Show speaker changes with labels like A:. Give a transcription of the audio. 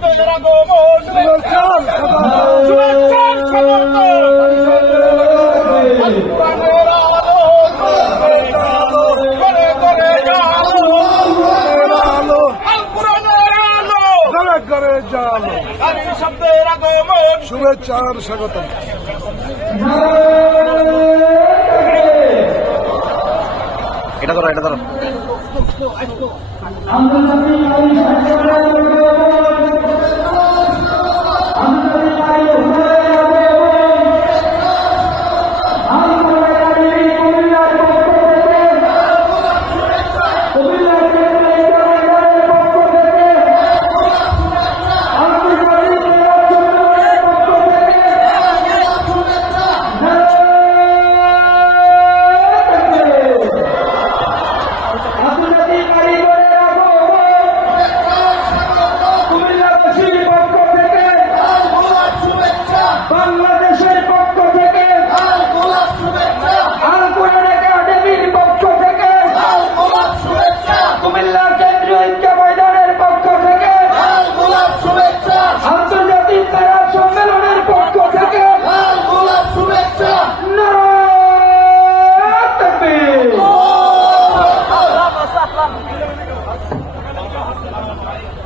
A: করে জানো
B: শব্দের আগমন
A: শুভেচ্ছার স্বাগত
C: এটা ধরো এটা ধরো।